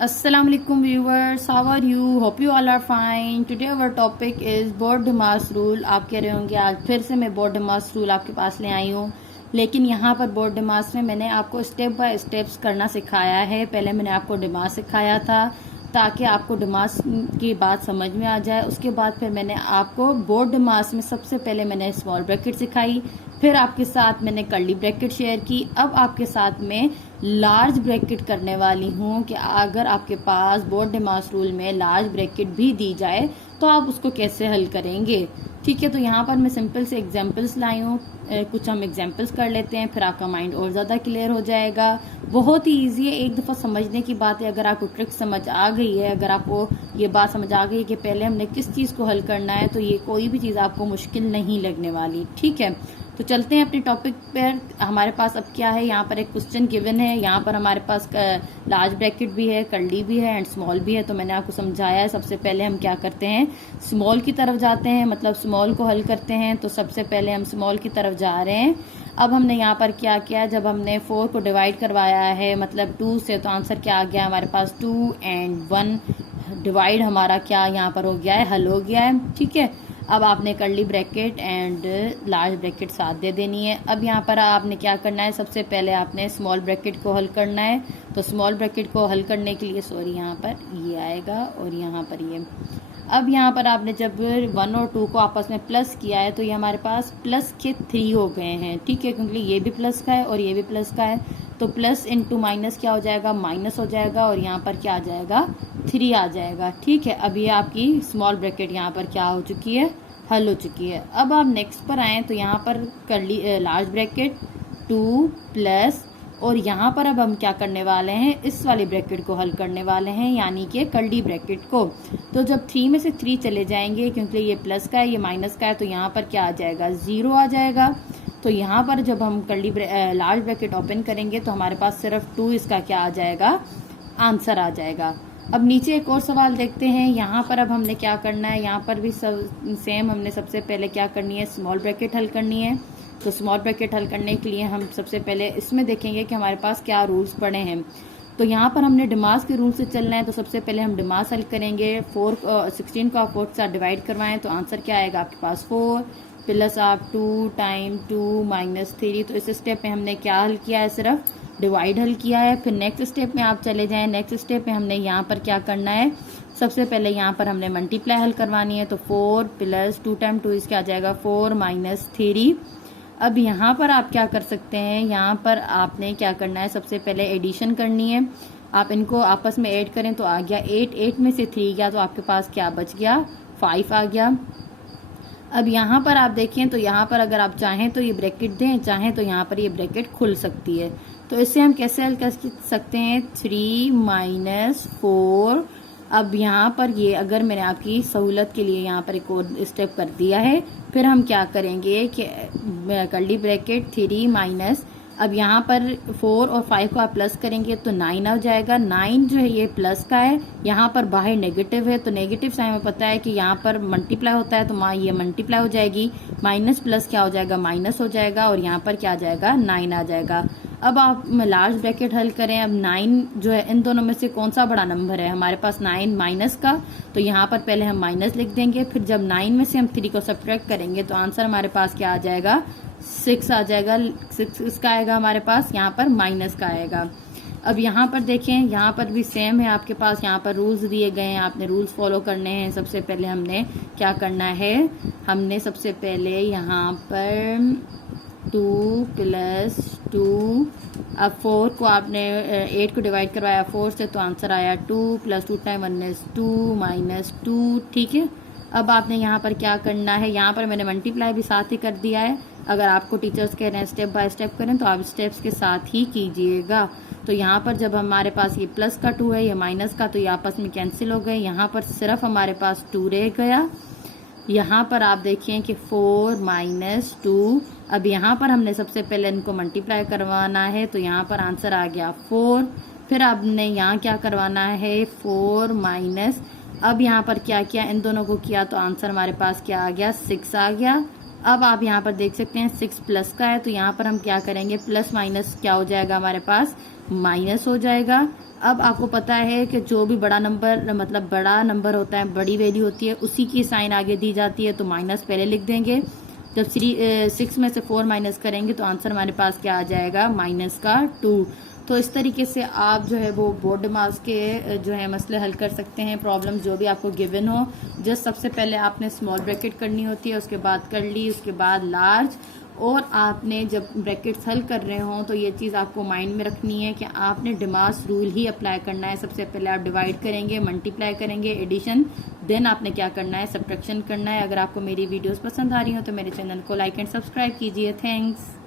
Assalamualaikum viewers, how are you? Hope you all are fine. Today our topic is Bode-Demas rule. आप कह रहे होंगे आज फिर से मैं Bode-Demas rule आपके पास ले आई हूँ, लेकिन यहाँ पर Bode-Demas में मैंने आपको स्टेप बाय स्टेप्स करना सिखाया है। पहले मैंने आपको Demas सिखाया था ताकि आपको Demas की बात समझ में आ जाए। उसके बाद फिर मैंने आपको Bode-Demas में सबसे पहले मैंने स्मॉल ब्रैकेट सिखाई, फिर आपके साथ मैंने कर्ली ब्रैकेट शेयर की। अब आपके साथ में लार्ज ब्रैकेट करने वाली हूँ कि अगर आपके पास Bode-Demas रूल में लार्ज ब्रैकेट भी दी जाए तो आप उसको कैसे हल करेंगे। ठीक है, तो यहाँ पर मैं सिंपल से एग्जांपल्स लाई हूँ। कुछ हम एग्जांपल्स कर लेते हैं, फिर आपका माइंड और ज़्यादा क्लियर हो जाएगा। बहुत ही ईजी है, एक दफ़ा समझने की बात है। अगर आपको ट्रिक समझ आ गई है, अगर आपको ये बात समझ आ गई कि पहले हमने किस चीज़ को हल करना है, तो ये कोई भी चीज़ आपको मुश्किल नहीं लगने वाली। ठीक है, तो चलते हैं अपने टॉपिक पर। हमारे पास अब क्या है, यहाँ पर एक क्वेश्चन गिवन है। यहाँ पर हमारे पास लार्ज ब्रैकेट भी है, कर्ली भी है एंड स्मॉल भी है। तो मैंने आपको समझाया है, सबसे पहले हम क्या करते हैं, स्मॉल की तरफ जाते हैं, मतलब स्मॉल को हल करते हैं। तो सबसे पहले हम स्मॉल की तरफ जा रहे हैं। अब हमने यहाँ पर क्या किया, जब हमने 4 को डिवाइड करवाया है मतलब 2 से, तो आंसर क्या आ गया हमारे पास 2 एंड 1 डिवाइड हमारा क्या यहाँ पर हो गया है, हल हो गया है। ठीक है, अब आपने curly bracket and large bracket साथ दे देनी है। अब यहाँ पर आपने क्या करना है, सबसे पहले आपने स्मॉल ब्रैकेट को हल करना है। तो स्मॉल ब्रैकेट को हल करने के लिए सॉरी यहाँ पर ये आएगा और यहाँ पर ये। अब यहाँ पर आपने जब 1 और 2 को आपस में प्लस किया है तो ये हमारे पास प्लस के 3 हो गए हैं। ठीक है, क्योंकि ये भी प्लस का है और ये भी प्लस का है, तो प्लस इंटू माइनस क्या हो जाएगा, माइनस हो जाएगा और यहाँ पर क्या आ जाएगा, 3 आ जाएगा। ठीक है, अब ये आपकी स्मॉल ब्रैकेट यहाँ पर क्या हो चुकी है, हल हो चुकी है। अब आप नेक्स्ट पर आए तो यहाँ पर कर्ली लार्ज ब्रैकेट 2 प्लस, और यहाँ पर अब हम क्या करने वाले हैं, इस वाली ब्रैकेट को हल करने वाले हैं, यानी कि कर्ली ब्रैकेट को। तो जब 3 में से 3 चले जाएंगे, क्योंकि ये प्लस का है ये माइनस का है, तो यहाँ पर क्या आ जाएगा, 0 आ जाएगा। तो यहाँ पर जब हम कर्ली लार्ज ब्रैकेट ओपन करेंगे तो हमारे पास सिर्फ 2 इसका क्या आ जाएगा, आंसर आ जाएगा। अब नीचे एक और सवाल देखते हैं। यहाँ पर अब हमने क्या करना है, यहाँ पर भी सेम हमने सबसे पहले क्या करनी है, स्मॉल ब्रैकेट हल करनी है। तो स्मॉल ब्रैकेट हल करने के लिए हम सबसे पहले इसमें देखेंगे कि हमारे पास क्या रूल्स पड़े हैं। तो यहाँ पर हमने डिमास के रूल से चलना है। तो सबसे पहले हम डिमास हल करेंगे। 16 को आप 4 के साथ डिवाइड करवाएं तो आंसर क्या आएगा आपके पास, 4 प्लस आप 2 टाइम 2 माइनस 3। तो इस स्टेप में हमने क्या हल किया है, सिर्फ डिवाइड हल किया है। फिर नेक्स्ट स्टेप में आप चले जाएं। नेक्स्ट स्टेप में हमने यहाँ पर क्या करना है, सबसे पहले यहाँ पर हमने मल्टीप्लाई हल करवानी है। तो 4 प्लस 2 टाइम 2 इसका आ जाएगा 4 माइनस 3। अब यहाँ पर आप क्या कर सकते हैं, यहाँ पर आपने क्या करना है, सबसे पहले एडिशन करनी है। आप इनको आपस में ऐड करें तो आ गया 8, 8 में से 3 गया तो आपके पास क्या बच गया, 5 आ गया। अब यहाँ पर आप देखें तो यहाँ पर अगर आप चाहें तो ये ब्रैकेट दें, चाहें तो यहाँ पर ये ब्रैकेट खुल सकती है। तो इससे हम कैसे हल कर सकते हैं, 3 माइनस 4। अब यहाँ पर ये अगर मैंने आपकी सहूलत के लिए यहाँ पर एक और स्टेप कर दिया है, फिर हम क्या करेंगे कि कर्ली ब्रैकेट 3 माइनस, अब यहाँ पर 4 और 5 को आप प्लस करेंगे तो 9 आ जाएगा। 9 जो है ये प्लस का है, यहाँ पर बाहर नेगेटिव है, तो नेगेटिव साइन में पता है कि यहाँ पर मल्टीप्लाई होता है, तो ये मल्टीप्लाई हो जाएगी। माइनस प्लस क्या हो जाएगा, माइनस हो जाएगा, और यहाँ पर क्या आ जाएगा, 9 आ जाएगा। अब आप लार्ज ब्रैकेट हल करें। अब 9 जो है, इन दोनों में से कौन सा बड़ा नंबर है हमारे पास, 9 माइनस का, तो यहाँ पर पहले हम माइनस लिख देंगे। फिर जब 9 में से हम 3 को सब्ट्रैक्ट करेंगे तो आंसर हमारे पास क्या आ जाएगा, 6 आ जाएगा। 6 इसका आएगा हमारे पास, यहाँ पर माइनस का आएगा। अब यहाँ पर देखें, यहाँ पर भी सेम है आपके पास, यहाँ पर रूल्स दिए गए हैं, आपने रूल्स फॉलो करने हैं। सबसे पहले हमने क्या करना है, हमने सबसे पहले यहाँ पर 2 प्लस 2, अब 4 को आपने 8 को डिवाइड करवाया 4 से, तो आंसर आया 2 प्लस 2 टाइम 1 इज 2 माइनस 2। ठीक है, अब आपने यहाँ पर क्या करना है, यहाँ पर मैंने मल्टीप्लाई भी साथ ही कर दिया है। अगर आपको टीचर्स कह रहे हैं स्टेप बाय स्टेप करें तो आप स्टेप्स के साथ ही कीजिएगा। तो यहाँ पर जब हमारे पास ये प्लस का 2 है, ये माइनस का, तो ये आपस में कैंसिल हो गए। यहाँ पर सिर्फ हमारे पास 2 रह गया। यहाँ पर आप देखिए कि 4 माइनस 2। अब यहाँ पर हमने सबसे पहले इनको मल्टीप्लाई करवाना है, तो यहाँ पर आंसर आ गया 4। फिर आपने यहाँ क्या करवाना है, 4 माइनस, अब यहाँ पर क्या किया, इन दोनों को किया तो आंसर हमारे पास क्या आ गया, 6 आ गया। अब आप यहाँ पर देख सकते हैं 6 प्लस का है, तो यहाँ पर हम क्या करेंगे, प्लस माइनस क्या हो जाएगा हमारे पास, माइनस हो जाएगा। अब आपको पता है कि जो भी बड़ा नंबर मतलब बड़ा नंबर होता है, बड़ी वैल्यू होती है, उसी की साइन आगे दी जाती है, तो माइनस पहले लिख देंगे। जब 6 में से 4 माइनस करेंगे तो आंसर हमारे पास क्या आ जाएगा, माइनस का 2। तो इस तरीके से आप जो है वो बोर्ड मास के जो है मसले हल कर सकते हैं, प्रॉब्लम जो भी आपको गिवन हो। जस्ट सबसे पहले आपने स्मॉल ब्रैकेट करनी होती है, उसके बाद कर ली, उसके बाद लार्ज। और आपने जब ब्रैकेट्स हल कर रहे हो तो ये चीज़ आपको माइंड में रखनी है कि आपने डिमास रूल ही अप्लाई करना है। सबसे पहले आप डिवाइड करेंगे, मल्टीप्लाई करेंगे, एडिशन, देन आपने क्या करना है, सब्ट्रैक्शन करना है। अगर आपको मेरी वीडियोस पसंद आ रही हो तो मेरे चैनल को लाइक एंड सब्सक्राइब कीजिए। थैंक्स।